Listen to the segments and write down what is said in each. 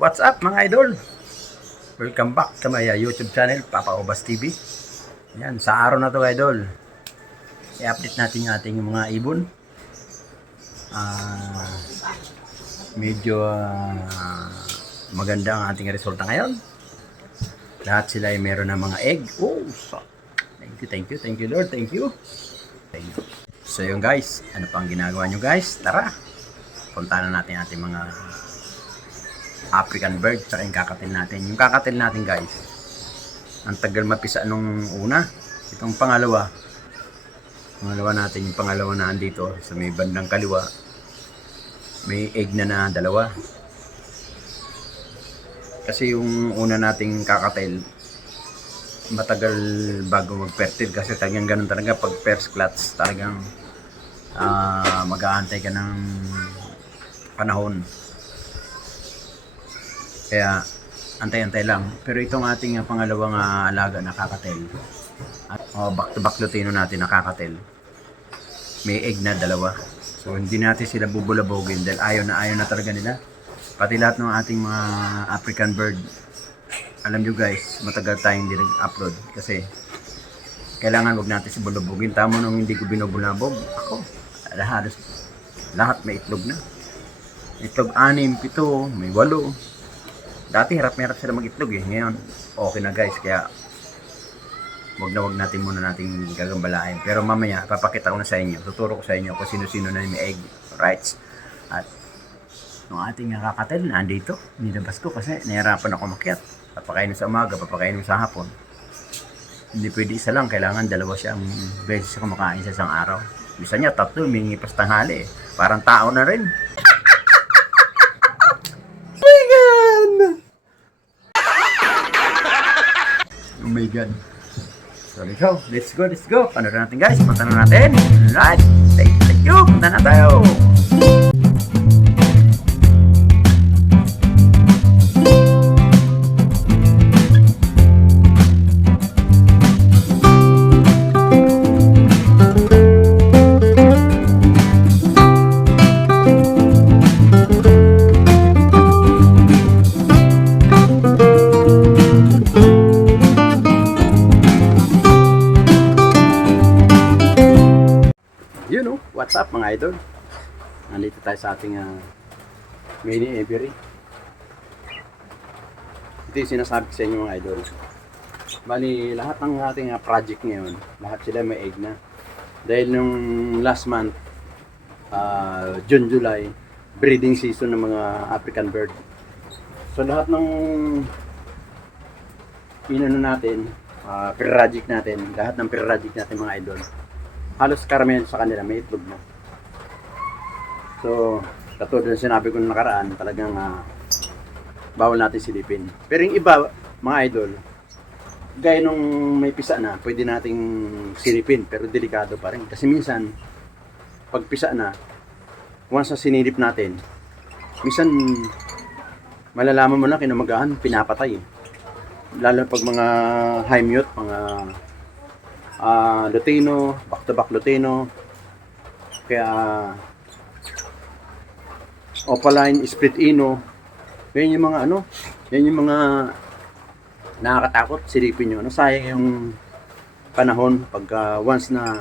What's up mga idol? Welcome back sa my YouTube channel, Papa Obas TV. Yan, sa araw na to idol, i-update natin yung ating mga ibon. Medyo maganda ang ating resulta ngayon. Lahat sila ay meron ng mga egg. Oh, thank you Lord, thank you. So yun guys, ano pang ginagawa nyo guys? Tara, puntahan na natin ating mga African bird, tsaka yung kakatil natin. Yung kakatil natin guys, ang tagal mapisa nung una. Itong pangalawa natin, yung pangalawa na andito sa may bandang kaliwa, may egg na dalawa. Kasi yung una nating kakatil, matagal bago mag-fertile. Kasi talagang ganun talaga pag first clutch, talagang mag-aantay ka ng panahon. Kaya antay-antay lang. Pero itong ating pangalawang alaga na kakatel, at back to back Lutino natin na kakatel, may egg na dalawa. So hindi natin sila bubulabogin dahil ayaw na talaga nila. Pati lahat ng ating mga African bird, alam nyo guys, matagal tayong hindi nag-upload kasi kailangan wag natin si bulabogin. Tamo nung hindi ko binubulabog, ako lahat may itlog na. Itlog 6, 7, may 8. Dati hirap sila mag-itlog eh. Ngayon, okay na guys. Kaya, wag natin muna nating gagambalain. Pero mamaya, papakita ko na sa inyo. Tuturo ko sa inyo kung sino-sino na may egg. Right? At, yung ating kakatel, nandito. Nilabas ko kasi nahirapan ako makyat. Papakainin sa umaga, papakainin sa hapon. Hindi pwede isa lang. Kailangan dalawa siyang beses siya kumakain sa isang araw. Isa niya, 3, may ngipas tanghali eh. Parang tao na rin. Oh my God. So let's go. Paano natin guys? Punta na natin. Right. Thank you. Punta na tayo. What's up mga idol? Nandito tayo sa ating mini aviary. Ito yung sinasabi ko sa inyo mga idol. Bali, lahat ng ating project ngayon, lahat sila may egg na. Dahil nung last month, June, July, breeding season ng mga African bird. So lahat ng inano natin, pre-project natin, lahat ng pre-project natin mga idol, halos karamihan sa kanila may itlog na. So, katulad ng sinabi ko nung nakaraan, talagang bawal natin silipin. Pero yung iba, mga idol, gaya nung may pisa na, pwede nating silipin, pero delikado pa rin. Kasi minsan, pag pisa na, once na sinilip natin, minsan, malalaman mo na kinamagahan, pinapatay. Lalo pag mga high mute, mga Lutino, back-to-back Lutino, kaya Opaline, Split Ino, yan yung mga yan yung mga nakakatakot, silipin nyo. Sayang yung panahon pag once na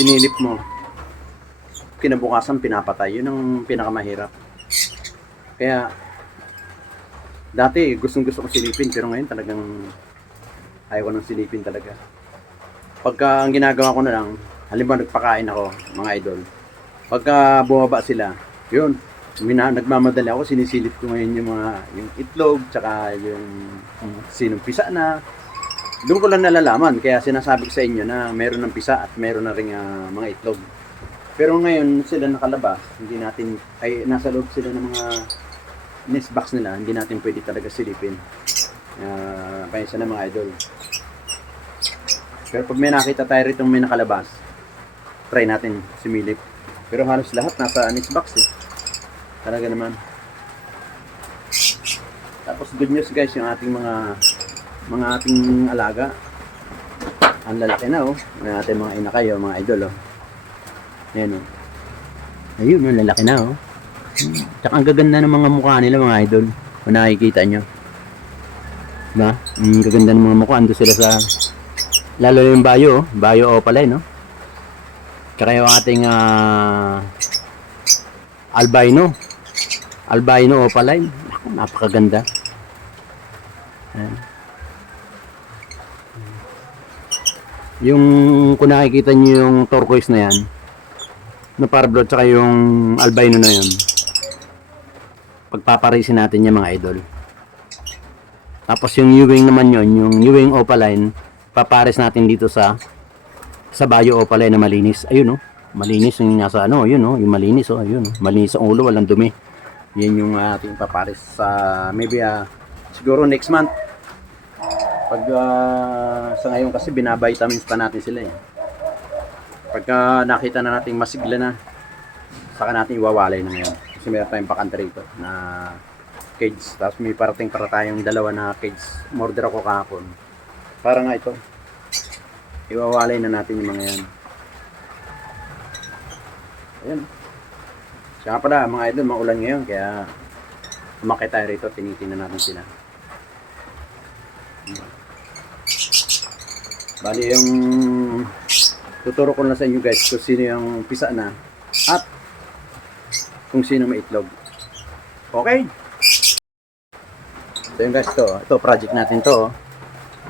sinilip mo, kinabukasan pinapatay. Yun ang pinakamahirap. Kaya dati gustong ko silipin, pero ngayon talagang ayaw ko nang silipin talaga. Pagka ang ginagawa ko na lang, halimbawa nagpakain ako, mga idol. Pagka bumaba sila, yun, nagmamadali ako, sinisilip ko ngayon yung itlog, tsaka yung sinong pisa na. Doon ko lang nalalaman, kaya sinasabi ko sa inyo na meron ng pisa at meron na rin mga itlog. Pero ngayon sila nakalabas, hindi natin, ay nasa loob sila ng mga nest box nila, hindi natin pwede talaga silipin. Paisa na mga idol. Pero pag may nakita tayo rito may nakalabas, try natin sumilip. Pero halos lahat nasa nest box eh. Talaga naman. Tapos good news guys, yung ating mga ating alaga. Ang lalaki na oh. Ang ating mga inakay oh, mga idol oh. Ayan oh. Ayun, ang lalaki na oh. Tsaka ang gaganda ng mga mukha nila mga idol. Kung nakikita nyo. Diba? Ang gaganda ng mga mukha. Ando sila sa... Lalo yung Bayo, oh. Bayo Opaline, no? Tsaka yung ating albino. Albino Opaline. Napakaganda. Ayan. Yung kung nakikita nyo yung turquoise na yan, na parblo, tsaka yung albino na yun, pagpaparisin natin yung mga idol. Tapos yung Ewing naman yun, yung Ewing Opaline, papares natin dito sa Bayo Opaline na malinis. Ayun, oh, malinis yung nasa ano, yun, oh, yung malinis, oh, ayun, oh, malinis ang ulo, walang dumi. Yan yung ating papares sa maybe siguro next month. Pag sa ngayon kasi binabitamins pa natin sila, eh. Pagka nakita na natin masigla na, saka natin iwawalay na ngayon. Kasi meron tayong bakante rito na cage. Tapos may parating para tayong dalawa na cage. Order ako kahapon. Para nga ito, iwawalay na natin yung mga yan. Ayan. Saka pala mga idol, maulan ngayon. Kaya umakit tayo rito, tinitingnan natin sila. Bali yung tuturo ko na sa inyo guys kung sino yung pisa na at kung sino may itlog. Okay? So yun guys, ito project natin to.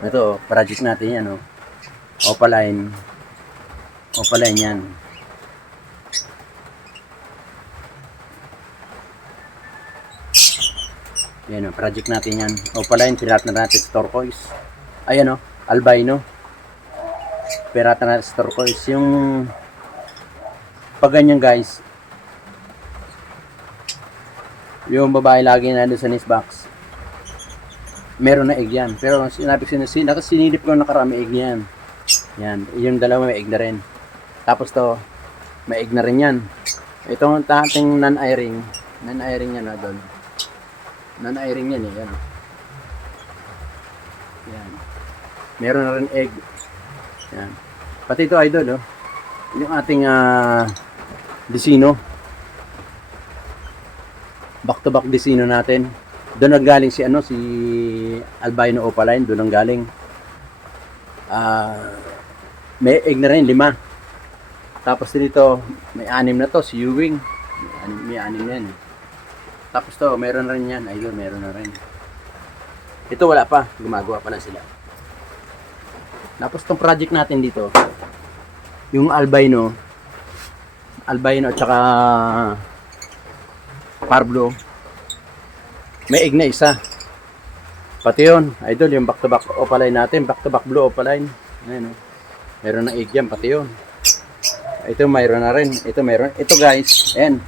Ito project natin yan, oh. Opaline yan. Yan, oh, project natin yan. Opaline, pirat na natin sa turquoise. Ayan, oh, albino. Pirata na sa turquoise. Yung pag ganyan guys, yung babae lagi na doon sa nest box, meron na egg yan. Pero sinilip ko nakarami egg yan. Yan, yung dalawa may egg na rin. Tapos to, may egg na rin yan. Itong ating non-airing yan na doon. Non-airing yan, eh. Yan, oh. Yan. Meron na rin egg. Yan. Pati ito idol, oh. Yung ating Desino. Back to back Desino natin. Doon nanggaling si albino Opaline, doon nanggaling. May egg na rin, 5. Tapos dito, may 6 na to, si Ewing. May 6 na yan, eh. Tapos to, meron na rin yan, idol, meron na rin. Ito wala pa, gumagawa pa lang sila. Tapos tong project natin dito, yung albino at saka parblo, may egg na isa. Pati yun, idol, yung back to back opaline natin, back to back blue opaline. Ayan, oh. Meron na egg yan, pati yun. Ito mayroon na rin, ito meron. Ito guys, ayan.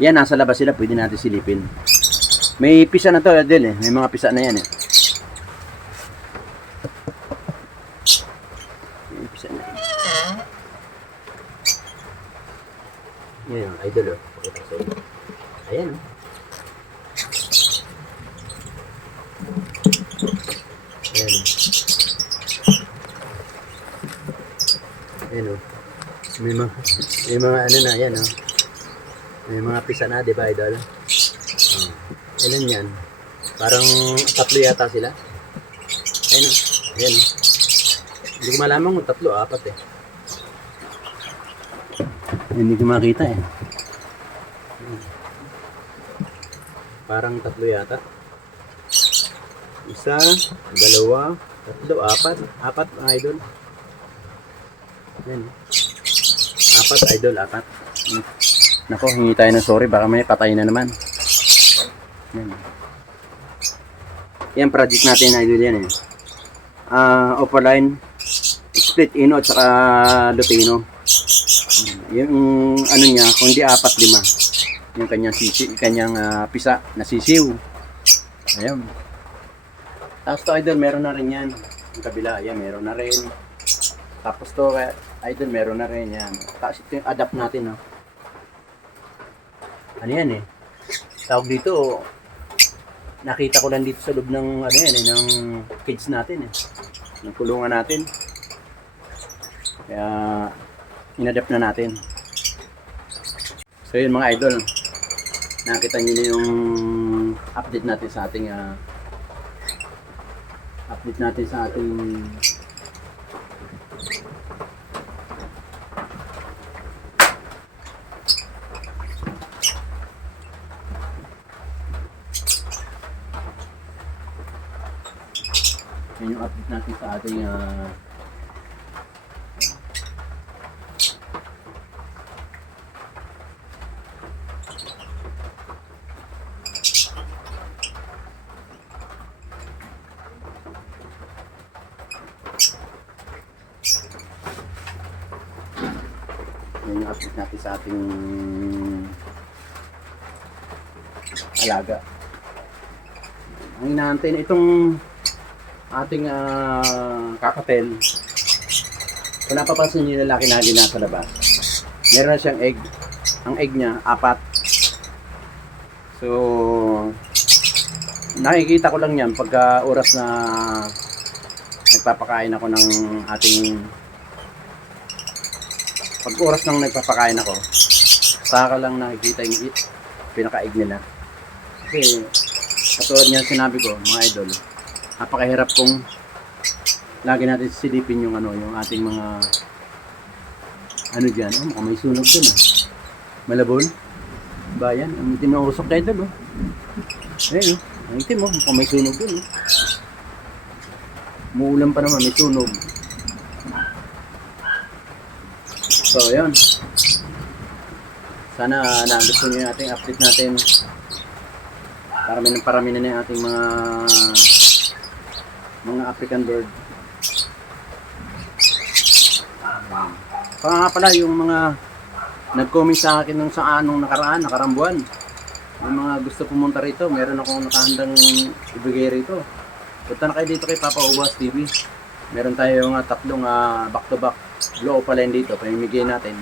Yan, nasa labas sila, pwede natin silipin. May pisa na to, idol, eh. May mga pisa na yan, eh. Ayan, idol, oh. Pakita sa inyo. Ayan, oh. Ayan, oh. Ayan, oh. May mga ano na, ayan, oh. May mga pisa na, di ba, idol? Oh. Ayan yan. Parang 3 yata sila. Ayan, oh. Ayan, oh. Hindi ko malaman kung 3 o 4, eh. Hindi ko makita, eh. Parang 3 yata. 1, 2, 3, 4 mga idol. Ayan. 4 idol, 4. Nako, hingi tayo ng sorry, baka may patay na naman. Ayan. Yan project natin, idol, yan, eh. Opaline, split ino at saka lutino. Yung ano niya, kung di 4, 5. Yung kanyang pisa na sisiw. Ayun. Tapos to, idol, meron na rin yan. Yung kabila, yan, meron na rin. Tapos to, idol, meron na rin yan. Tapos ito yung adapt natin, no. Ano yan, eh. Tawag dito, nakita ko lang dito sa loob ng, ano yan, eh, ng cage natin, eh. Ng kulungan natin. Kaya, inadapt na natin. So yun mga idol, Nakita niyo na yung update natin sa ating yan yung update natin sa ating yan yung update natin sa ating alaga. Ang inaantay na itong ating kakatel. Kung napapansin niyo yung lalaki na nasa labas, meron na siyang egg. Ang egg niya, 4. So, nakikita ko lang yan pagka oras na nagpapakain ako ng ating pag oras nang nagpapakain ako, saka lang nakikita yung pinaka-egg nila. Kasi, katulad niya sinabi ko, mga idol, napakahirap kung lagi natin silipin yung yung ating mga dyan. Mukhang may sunog dun Malabon. Bayan. Ang itim na usok na idol Ayun ang itim mukhang may sunog dun Muulan pa naman, may sunog. So, yun. Sana nagustuhan nyo yung ating update natin. Parami na yung ating mga African bird. Nga pala yung mga nag-comment sa akin nung nakarang buwan. Yung mga gusto pumunta rito, meron akong nakahandang ibigay rito. Punta na kayo dito kay Papa Ubas TV. Meron tayo nga tatlong back-to-back blow pala dito, pamimigay natin.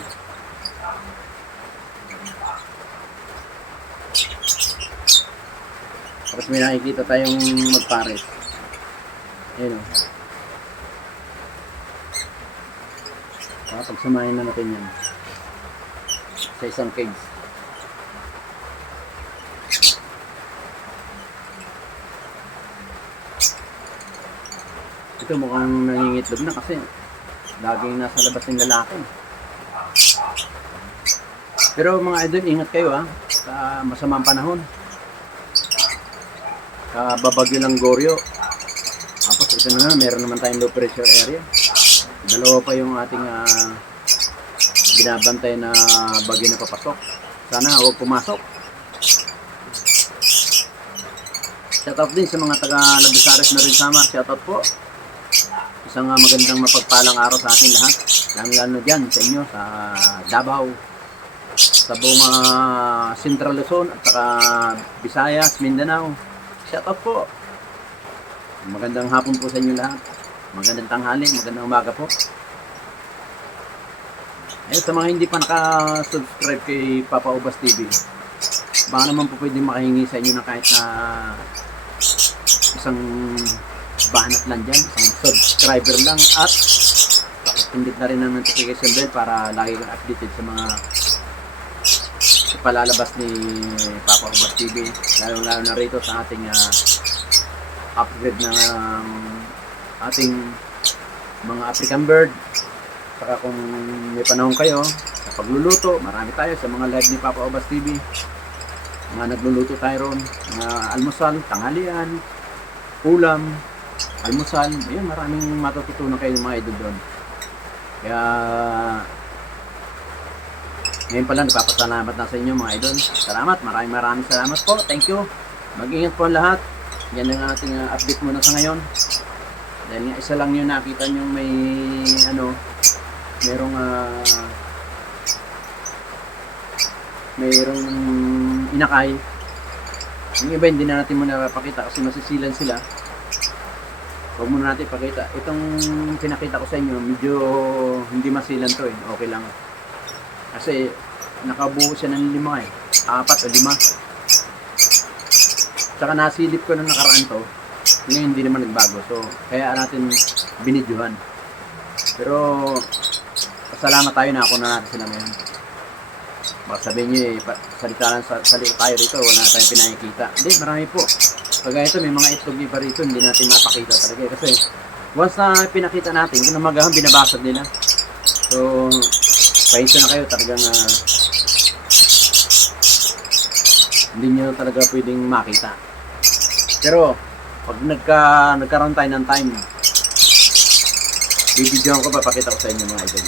Tapos may nakikita tayong magpares. Ayun pagsamahin na natin yan sa isang cage. Ito mukhang nangingitlog na kasi laging nasa labas yung lalaki. Pero mga idol, ingat kayo sa masamang panahon. Babagyo ng Goryo. Tapos ito na meron naman tayong low pressure area. Dalawa pa yung ating binabantay na bagyo na papasok. Sana huwag pumasok. Shoutout din sa mga taga-Labisares na rin Samar. Shoutout po. Isang magandang mapagpalang araw sa ating lahat. Lalo dyan sa inyo, sa Davao, sa buong Central Luzon at saka Visayas, Mindanao. Shoutout po. Magandang hapon po sa inyo lahat. Magandang tanghali, magandang umaga po. Sa mga hindi pa naka-subscribe kay Papa Ubas TV, baka naman po pwede makahingi sa inyo ng kahit na isang banat lang dyan, isang subscriber lang, at pakipindit na rin ang notification bell para lagi kang updated sa mga palalabas ni Papa Ubas TV, lalo na rito sa ating upgrade ng ating mga African bird. Saka kung may panahon kayo sa pagluluto, marami tayo sa mga live ni Papa Ubas TV, mga nagluluto tayo ron, mga almusal, tanghalian, ulam, almusal, ayun, maraming matututunan kayo mga idol doon. Kaya ngayon pala nagpapasalamat na sa inyo mga idol. Salamat, maraming salamat po. Thank you. Mag-ingat po ang lahat. Yan ang ating update muna sa ngayon. Dahil nga isa lang yung nakita nyo may mayroong inakay. Yung iba hindi na natin muna papakita kasi masisilan sila. Huwag muna natin ipakita. Itong pinakita ko sa inyo, medyo hindi masilan to okay lang. Kasi nakabuo siya ng 5 4 o 5. Tsaka nasilip ko nung nakaraan to, ngayon hindi naman nagbago. So kaya natin binidyohan. Pero pasalamat tayo na ako na natin sila ngayon. Baka sabihin nyo salita lang salita tayo rito, wala tayong pinakikita. Hindi, marami po. Pagka ito, may mga itlog iba rito, hindi natin mapakita talaga. Kasi once na pinakita natin, kinamagahan binabasag nila. So, pahinto na kayo, talagang hindi nyo talaga pwedeng makita. Pero, pag nagkaroon tayo ng time, bibidyoan ko, papakita ko sa inyo mga idol.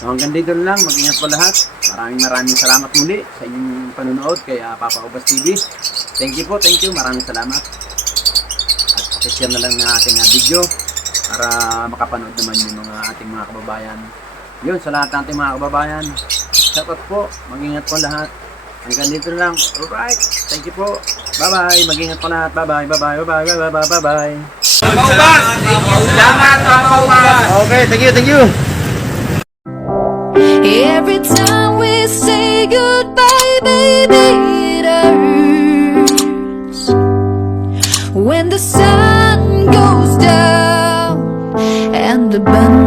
So hanggang dito lang, mag-ingat po lahat. Maraming salamat muli sa inyong panonood kay Papa Ubas TV. Thank you po, maraming salamat. At pakishare na lang ng ating video para makapanood naman yung mga ating mga kababayan. Yun, sa lahat ng ating mga kababayan, shoutout po, mag-ingat po lahat. Hanggang dito lang. Alright, thank you po. Bye-bye, mag-ingat po lahat. Bye-bye, bye-bye, bye-bye, bye-bye, bye-bye. Salamat, Papa Ubas! Okay, thank you. Every time we say goodbye, baby, it hurts. When the sun goes down and the band